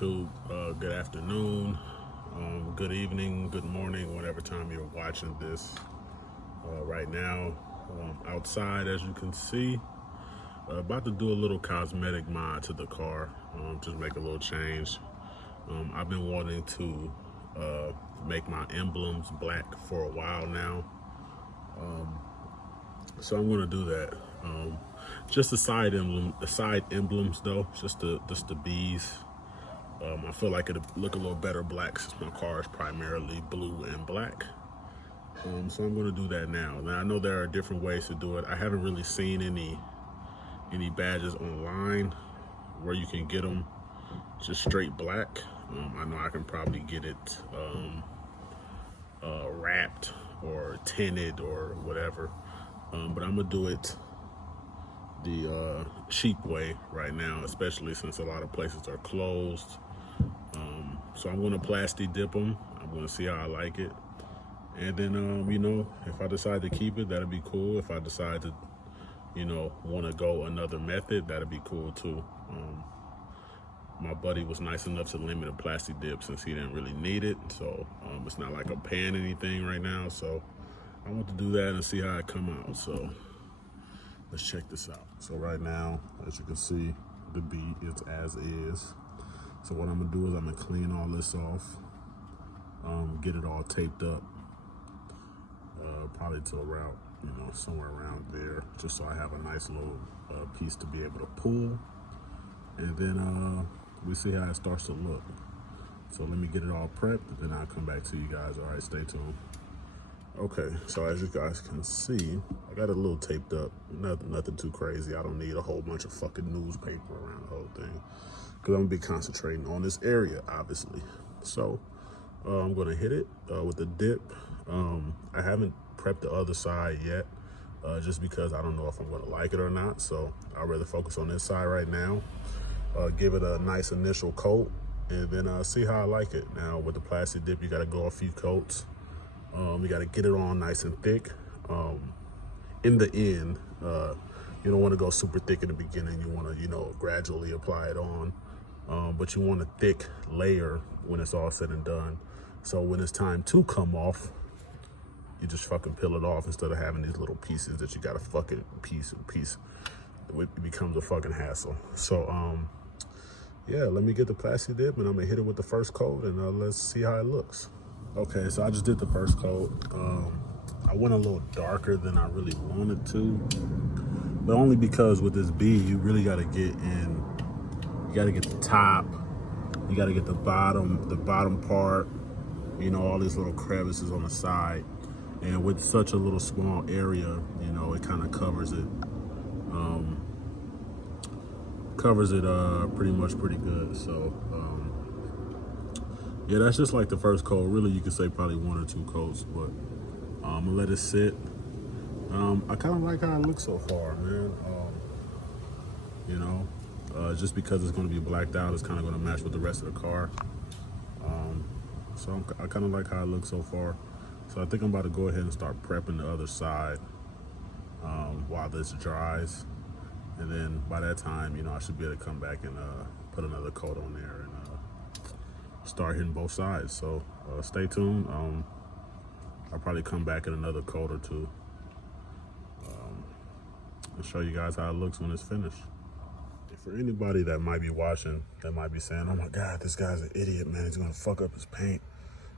YouTube. Good afternoon, good evening, good morning, whatever time you're watching this. Right now, outside, as you can see, about to do a little cosmetic mod to the car, just make a little change. I've been wanting to make my emblems black for a while now, so I'm going to do that. Just the side emblems though, just the bees. I feel like it'll look a little better black since my car is primarily blue and black. So I'm going to do that now. Now I know there are different ways to do it. I haven't really seen any badges online where you can get them just straight black. I know I can probably get it wrapped or tinted or whatever, but I'm gonna do it the cheap way right now, especially since a lot of places are closed. So I'm gonna Plasti dip them. I'm gonna see how I like it, and then you know, if I decide to keep it, that'd be cool. If I decide to, you know, want to go another method, that'd be cool too. My buddy was nice enough to lend me the Plasti dip since he didn't really need it, so it's not like I'm paying anything right now. So I want to do that and see how it come out. So let's check this out. So right now, as you can see, the bead is as is. So what I'm gonna do is I'm gonna clean all this off, get it all taped up, probably to around, you know, somewhere around there, just so I have a nice little piece to be able to pull. And then we see how it starts to look. So let me get it all prepped, and then I'll come back to you guys. All right, stay tuned. Okay, so as you guys can see, I got it a little taped up. Nothing too crazy. I don't need a whole bunch of fucking newspaper around the whole thing, because I'm gonna be concentrating on this area, obviously. So I'm gonna hit it with the dip. I haven't prepped the other side yet, just because I don't know if I'm gonna like it or not. So I'd rather focus on this side right now. Give it a nice initial coat, and then see how I like it. Now with the Plasti dip, you gotta go a few coats. You gotta get it on nice and thick. In the end, you don't wanna go super thick in the beginning. You wanna, you know, gradually apply it on. But you want a thick layer when it's all said and done. So when it's time to come off, you just fucking peel it off instead of having these little pieces that you gotta fucking piece. It becomes a fucking hassle. So yeah, let me get the Plasti dip, and I'm gonna hit it with the first coat, and let's see how it looks. Okay, so I just did the first coat. I went a little darker than I really wanted to, but only because with this bead, you really gotta get in. You gotta get the top. You gotta get the bottom part. You know, all these little crevices on the side, and with such a little small area, you know, it kind of covers it. Pretty much pretty good. So yeah, that's just like the first coat. Really, you could say probably one or two coats, but I'm gonna let it sit. I kind of like how it looks so far, man. You know, just because it's gonna be blacked out, it's kind of gonna match with the rest of the car. So I kind of like how it looks so far. So I think I'm about to go ahead and start prepping the other side while this dries. And then by that time, you know, I should be able to come back and put another coat on there and start hitting both sides. So stay tuned. I'll probably come back in another coat or two and show you guys how it looks when it's finished. For anybody that might be watching, that might be saying, oh my God, this guy's an idiot, man. He's gonna fuck up his paint.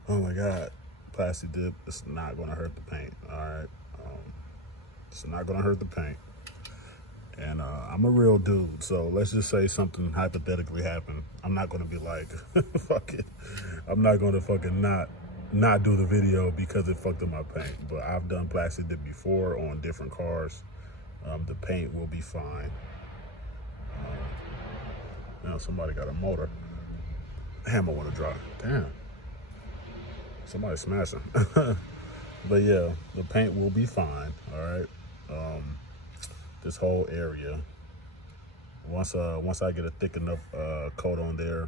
Oh my God, Plasti dip, it's not gonna hurt the paint, all right? It's not gonna hurt the paint. And I'm a real dude, so let's just say something hypothetically happened. I'm not gonna be like, fuck it. I'm not gonna fucking not do the video because it fucked up my paint. But I've done Plasti dip before on different cars. The paint will be fine. Now somebody got a motor. Damn, I wanna drive. Damn. Somebody smashing. But yeah, the paint will be fine, all right? This whole area, once I get a thick enough coat on there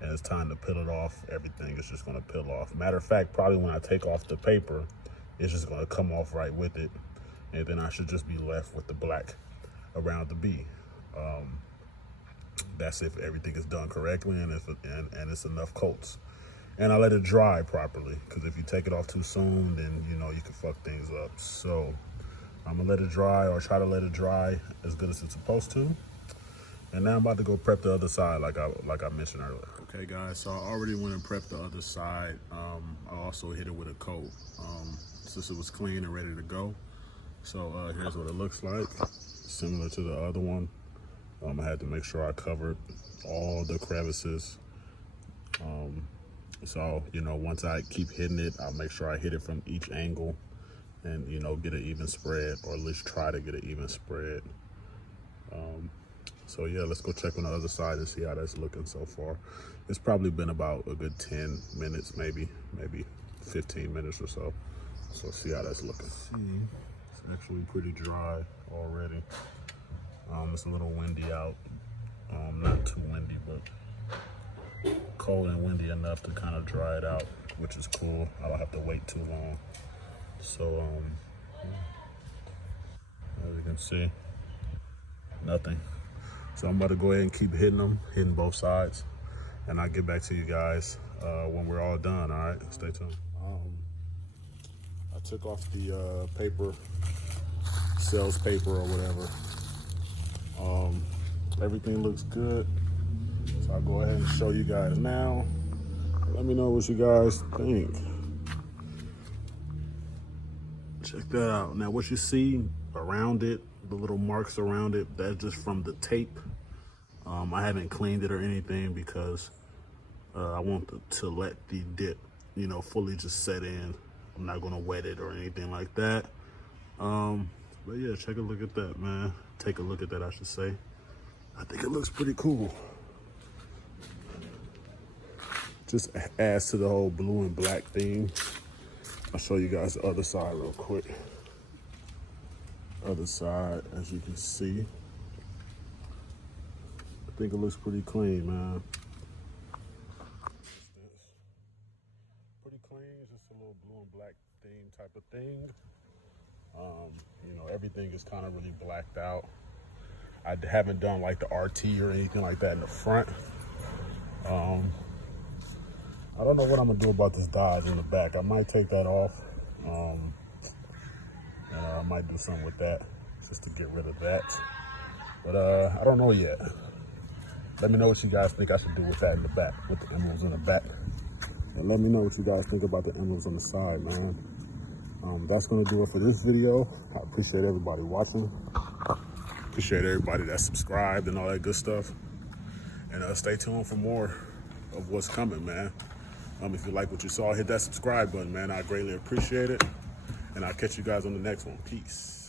and it's time to peel it off, everything is just gonna peel off. Matter of fact, probably when I take off the paper, it's just gonna come off right with it, and then I should just be left with the black around the B. That's if everything is done correctly and and it's enough coats. And I let it dry properly, because if you take it off too soon, then you know you can fuck things up. So I'm gonna let it dry, or try to let it dry as good as it's supposed to. And now I'm about to go prep the other side, like I mentioned earlier. Okay, guys, so I already went and prepped the other side. I also hit it with a coat, since it was clean and ready to go. So here's what it looks like, similar to the other one. I had to make sure I covered all the crevices. So, you know, once I keep hitting it, I'll make sure I hit it from each angle and, you know, get an even spread, or at least try to get an even spread. So yeah, let's go check on the other side and see how that's looking so far. It's probably been about a good 10 minutes, maybe 15 minutes or so. So see how that's looking. See, it's actually pretty dry already. It's a little windy out. Not too windy, but cold and windy enough to kind of dry it out, which is cool. I don't have to wait too long. So, as you can see, nothing. So I'm about to go ahead and keep hitting both sides, and I'll get back to you guys when we're all done. All right, stay tuned. I took off the paper, sales paper or whatever. Everything looks good, so I'll go ahead and show you guys now. Let me know what you guys think. Check that out. Now what you see around it, the little marks around it, that's just from the tape. I haven't cleaned it or anything, because I want to let the dip, you know, fully just set in. I'm not gonna wet it or anything like that. But yeah, take a look at that, man. Take a look at that, I should say. I think it looks pretty cool. Just adds to the whole blue and black theme. I'll show you guys the other side real quick. Other side, as you can see. I think it looks pretty clean, man. Pretty clean, just a little blue and black theme type of thing. You know, everything is kind of really blacked out. I haven't done like the RT or anything like that in the front. I don't know what I'm gonna do about this dodge in the back. I might take that off. I might do something with that just to get rid of that. But I don't know yet. Let me know what you guys think I should do with that in the back, with the emblems in the back. And let me know what you guys think about the emblems on the side, man. That's gonna do it for this video. I appreciate everybody watching. Appreciate everybody that subscribed and all that good stuff. And stay tuned for more of what's coming, man. If you like what you saw, hit that subscribe button, man. I greatly appreciate it. And I'll catch you guys on the next one. Peace.